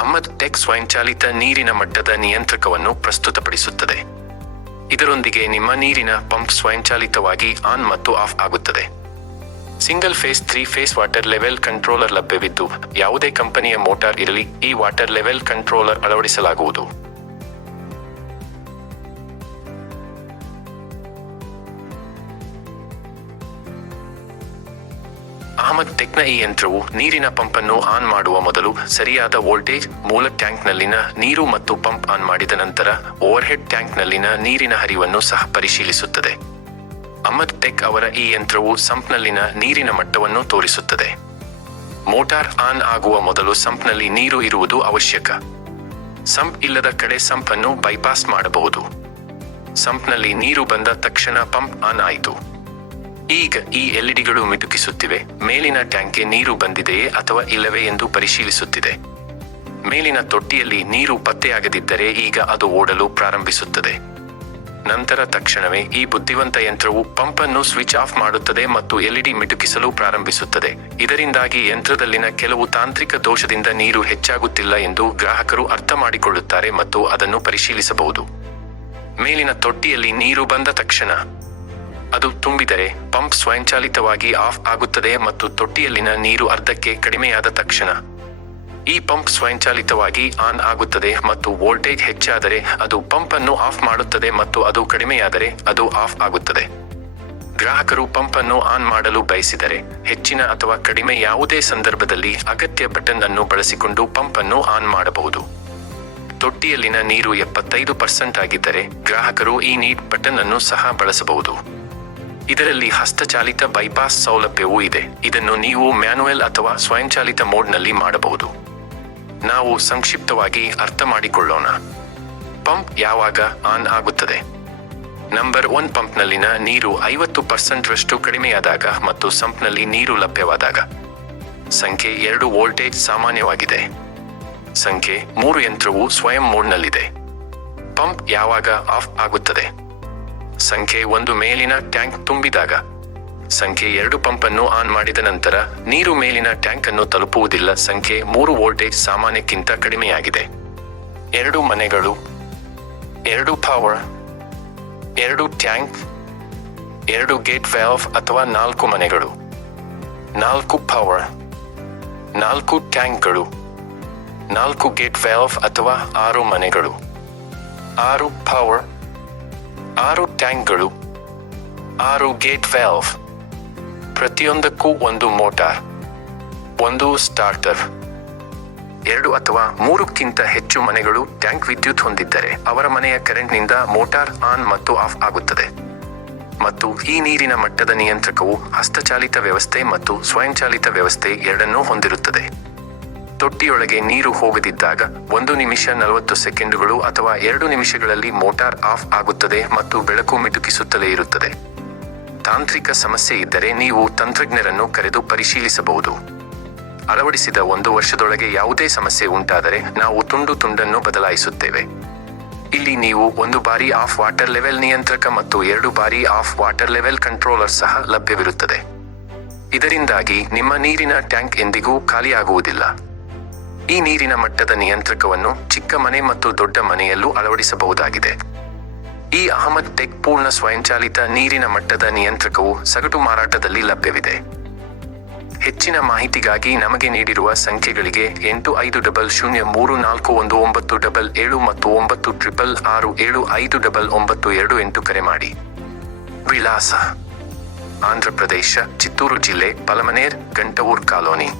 Ahmed tech ಸ್ವಯಂಚಾಲಿತ ನೀರಿನ ಮಟ್ಟದ ನಿಯಂತ್ರಕವನ್ನು ಪ್ರಸ್ತುತಪಡಿಸುತ್ತದೆ. ಇದರೊಂದಿಗೆ ನಿಮ್ಮ ನೀರಿನ ಪಂಪ್ ಸ್ವಯಂಚಾಲಿತವಾಗಿ ಆನ್ ಮತ್ತು ಆಫ್ ಆಗುತ್ತದೆ. Single phase 3 phase water level controller ಲಭ್ಯವಿದ್ದು, ಯಾವುದೇ ಕಂಪನಿಯ ಮೋಟಾರ್ ಇರಲಿ ಈ ವಾಟರ್ ಲೆವೆಲ್ ಕಂಟ್ರೋಲರ್ ಅಳವಡಿಸಲಾಗುವುದು. ಅಹಮದ್ ಟೆಕ್ನ ಈ ಯಂತ್ರವು ನೀರಿನ ಪಂಪನ್ನು ಆನ್ ಮಾಡುವ ಮೊದಲು ಸರಿಯಾದ ವೋಲ್ಟೇಜ್, ಮೂಲ ಟ್ಯಾಂಕ್ನಲ್ಲಿನ ನೀರು ಮತ್ತು ಪಂಪ್ ಆನ್ ಮಾಡಿದ ನಂತರ ಓವರ್ಹೆಡ್ ಟ್ಯಾಂಕ್ನಲ್ಲಿನ ನೀರಿನ ಹರಿವನ್ನು ಸಹ ಪರಿಶೀಲಿಸುತ್ತದೆ. ಅಹಮದ್ ಟೆಕ್ ಅವರ ಈ ಯಂತ್ರವು ಸಂಪ್ನಲ್ಲಿನ ನೀರಿನ ಮಟ್ಟವನ್ನು ತೋರಿಸುತ್ತದೆ. ಮೋಟಾರ್ ಆನ್ ಆಗುವ ಮೊದಲು ಸಂಪ್ನಲ್ಲಿ ನೀರು ಇರುವುದು ಅವಶ್ಯಕ. ಸಂಪ್ ಇಲ್ಲದ ಕಡೆ ಸಂಪ್ ಅನ್ನು ಬೈಪಾಸ್ ಮಾಡಬಹುದು. ಸಂಪ್ನಲ್ಲಿ ನೀರು ಬಂದ ತಕ್ಷಣ ಪಂಪ್ ಆನ್ ಆಯಿತು. ಈಗ ಈ ಎಲ್ಇಡಿಗಳು ಮಿಟುಕಿಸುತ್ತಿವೆ. ಮೇಲಿನ ಟ್ಯಾಂಕ್ಗೆ ನೀರು ಬಂದಿದೆಯೇ ಅಥವಾ ಇಲ್ಲವೇ ಎಂದು ಪರಿಶೀಲಿಸುತ್ತಿದೆ. ಮೇಲಿನ ತೊಟ್ಟಿಯಲ್ಲಿ ನೀರು ಪತ್ತೆಯಾಗದಿದ್ದರೆ ಈಗ ಅದು ಓಡಲು ಪ್ರಾರಂಭಿಸುತ್ತದೆ. ನಂತರ ತಕ್ಷಣವೇ ಈ ಬುದ್ಧಿವಂತ ಯಂತ್ರವು ಪಂಪ್ ಅನ್ನು ಸ್ವಿಚ್ ಆಫ್ ಮಾಡುತ್ತದೆ ಮತ್ತು ಎಲ್ಇಡಿ ಮಿಟುಕಿಸಲು ಪ್ರಾರಂಭಿಸುತ್ತದೆ. ಇದರಿಂದಾಗಿ ಯಂತ್ರದಲ್ಲಿನ ಕೆಲವು ತಾಂತ್ರಿಕ ದೋಷದಿಂದ ನೀರು ಹೆಚ್ಚಾಗುತ್ತಿಲ್ಲ ಎಂದು ಗ್ರಾಹಕರು ಅರ್ಥ ಮಾಡಿಕೊಳ್ಳುತ್ತಾರೆ ಮತ್ತು ಅದನ್ನು ಪರಿಶೀಲಿಸಬಹುದು. ಮೇಲಿನ ತೊಟ್ಟಿಯಲ್ಲಿ ನೀರು ಬಂದ ತಕ್ಷಣ ಅದು ತುಂಬಿದರೆ ಪಂಪ್ ಸ್ವಯಂಚಾಲಿತವಾಗಿ ಆಫ್ ಆಗುತ್ತದೆ ಮತ್ತು ತೊಟ್ಟಿಯಲ್ಲಿನ ನೀರು ಅರ್ಧಕ್ಕೆ ಕಡಿಮೆಯಾದ ತಕ್ಷಣ ಈ ಪಂಪ್ ಸ್ವಯಂಚಾಲಿತವಾಗಿ ಆನ್ ಆಗುತ್ತದೆ ಮತ್ತು ವೋಲ್ಟೇಜ್ ಹೆಚ್ಚಾದರೆ ಅದು ಪಂಪ್ ಅನ್ನು ಆಫ್ ಮಾಡುತ್ತದೆ ಮತ್ತು ಅದು ಕಡಿಮೆಯಾದರೆ ಅದು ಆಫ್ ಆಗುತ್ತದೆ. ಗ್ರಾಹಕರು ಪಂಪ್ ಅನ್ನು ಆನ್ ಮಾಡಲು ಬಯಸಿದರೆ ಹೆಚ್ಚಿನ ಅಥವಾ ಕಡಿಮೆ ಯಾವುದೇ ಸಂದರ್ಭದಲ್ಲಿ ಅಗತ್ಯ ಬಟನ್ ಅನ್ನು ಬಳಸಿಕೊಂಡು ಪಂಪ್ ಅನ್ನು ಆನ್ ಮಾಡಬಹುದು. ತೊಟ್ಟಿಯಲ್ಲಿನ ನೀರು 75% ಆಗಿದ್ದರೆ ಗ್ರಾಹಕರು ಈ ನೀಡ್ ಬಟನ್ ಅನ್ನು ಸಹ ಬಳಸಬಹುದು. ಇದರಲ್ಲಿ ಹಸ್ತಚಾಲಿತ ಬೈಪಾಸ್ ಸೌಲಭ್ಯವೂ ಇದೆ. ಇದನ್ನು ನೀವು ಮ್ಯಾನುಯಲ್ ಅಥವಾ ಸ್ವಯಂಚಾಲಿತ ಮೋಡ್ನಲ್ಲಿ ಮಾಡಬಹುದು. ನಾವು ಸಂಕ್ಷಿಪ್ತವಾಗಿ ಅರ್ಥ ಮಾಡಿಕೊಳ್ಳೋಣ. ಪಂಪ್ ಯಾವಾಗ ಆನ್ ಆಗುತ್ತದೆ? ನಂಬರ್ 1, ಪಂಪ್ನಲ್ಲಿನ ನೀರು 50% ಕಡಿಮೆಯಾದಾಗ ಮತ್ತು ಸಂಪ್ನಲ್ಲಿ ನೀರು ಲಭ್ಯವಾದಾಗ. ಸಂಖ್ಯೆ 2, ವೋಲ್ಟೇಜ್ ಸಾಮಾನ್ಯವಾಗಿದೆ. ಸಂಖ್ಯೆ 3, ಯಂತ್ರವು ಸ್ವಯಂ ಮೋಡ್ನಲ್ಲಿದೆ. ಪಂಪ್ ಯಾವಾಗ ಆಫ್ ಆಗುತ್ತದೆ? ಸಂಖ್ಯೆ 1, ಮೇಲಿನ ಟ್ಯಾಂಕ್ ತುಂಬಿದಾಗ. ಸಂಖ್ಯೆ 2, ಪಂಪ್ ಅನ್ನು ಆನ್ ಮಾಡಿದ ನಂತರ ನೀರು ಮೇಲಿನ ಟ್ಯಾಂಕ್ ಅನ್ನು ತಲುಪುವುದಿಲ್ಲ. ಸಂಖ್ಯೆ 3, ವೋಲ್ಟೇಜ್ ಸಾಮಾನ್ಯಕ್ಕಿಂತ ಕಡಿಮೆಯಾಗಿದೆ. 2 ಮನೆಗಳು, 2 ಪವರ್, 2 ಟ್ಯಾಂಕ್, 2 ಗೇಟ್ ವ್ಯಾಲ್ವ್ ಅಥವಾ 4 ಮನೆಗಳು, 4 ಪವರ್, 4 ಟ್ಯಾಂಕ್ಗಳು, 4 ಗೇಟ್ ವ್ಯಾಲ್ವ್ ಅಥವಾ 6 ಮನೆಗಳು, 6 ಪವರ್, 6 ಟ್ಯಾಂಕ್ಗಳು, 6 ಗೇಟ್ ವ್ಯಾಲ್ವ್. ಪ್ರತಿಯೊಂದಕ್ಕೂ 1 ಮೋಟಾರ್, 1 ಸ್ಟಾರ್ಟರ್. 2 ಅಥವಾ 3ಕ್ಕಿಂತ ಹೆಚ್ಚು ಮನೆಗಳು ಟ್ಯಾಂಕ್ ವಿದ್ಯುತ್ ಹೊಂದಿದ್ದರೆ ಅವರ ಮನೆಯ ಕರೆಂಟ್ನಿಂದ ಮೋಟಾರ್ ಆನ್ ಮತ್ತು ಆಫ್ ಆಗುತ್ತದೆ. ಮತ್ತು ಈ ನೀರಿನ ಮಟ್ಟದ ನಿಯಂತ್ರಕವು ಹಸ್ತಚಾಲಿತ ವ್ಯವಸ್ಥೆ ಮತ್ತು ಸ್ವಯಂಚಾಲಿತ ವ್ಯವಸ್ಥೆ ಎರಡನ್ನೂ ಹೊಂದಿರುತ್ತದೆ. ತೊಟ್ಟಿಯೊಳಗೆ ನೀರು ಹೋಗದಿದ್ದಾಗ 1 ನಿಮಿಷ 40 ಸೆಕೆಂಡುಗಳು ಅಥವಾ 2 ನಿಮಿಷಗಳಲ್ಲಿ ಮೋಟಾರ್ ಆಫ್ ಆಗುತ್ತದೆ ಮತ್ತು ಬೆಳಕು ಮಿಟುಕಿಸುತ್ತಲೇ ಇರುತ್ತದೆ. ತಾಂತ್ರಿಕ ಸಮಸ್ಯೆ ಇದ್ದರೆ ನೀವು ತಂತ್ರಜ್ಞರನ್ನು ಕರೆದು ಪರಿಶೀಲಿಸಬಹುದು. ಅಳವಡಿಸಿದ 1 ವರ್ಷದೊಳಗೆ ಯಾವುದೇ ಸಮಸ್ಯೆ ಉಂಟಾದರೆ ನಾವು ತುಂಡನ್ನು ಬದಲಾಯಿಸುತ್ತೇವೆ. ಇಲ್ಲಿ ನೀವು 1 ಬಾರಿ ಆಫ್ ವಾಟರ್ ಲೆವೆಲ್ ನಿಯಂತ್ರಕ ಮತ್ತು 2 ಬಾರಿ ಆಫ್ ವಾಟರ್ ಲೆವೆಲ್ ಕಂಟ್ರೋಲರ್ ಸಹ ಲಭ್ಯವಿರುತ್ತದೆ. ಇದರಿಂದಾಗಿ ನಿಮ್ಮ ನೀರಿನ ಟ್ಯಾಂಕ್ ಎಂದಿಗೂ ಖಾಲಿಯಾಗುವುದಿಲ್ಲ. ಈ ನೀರಿನ ಮಟ್ಟದ ನಿಯಂತ್ರಕವನ್ನು ಚಿಕ್ಕ ಮನೆ ಮತ್ತು ದೊಡ್ಡ ಮನೆಯಲ್ಲೂ ಅಳವಡಿಸಬಹುದಾಗಿದೆ. ಈ ಅಹಮದ್ ಟೆಕ್ ಪೂರ್ಣ ಸ್ವಯಂಚಾಲಿತ ನೀರಿನ ಮಟ್ಟದ ನಿಯಂತ್ರಕವು ಸಗಟು ಮಾರಾಟದಲ್ಲಿ ಲಭ್ಯವಿದೆ. ಹೆಚ್ಚಿನ ಮಾಹಿತಿಗಾಗಿ ನಮಗೆ ನೀಡಿರುವ ಸಂಖ್ಯೆಗಳಿಗೆ 8500341977 ಮತ್ತು 9666759928 ಕರೆ ಮಾಡಿ. ವಿಳಾಸ: ಆಂಧ್ರ ಪ್ರದೇಶ, ಚಿತ್ತೂರು ಜಿಲ್ಲೆ, ಪಲಮನೇರ್, ಗಂಟವೂರ್ ಕಾಲೋನಿ.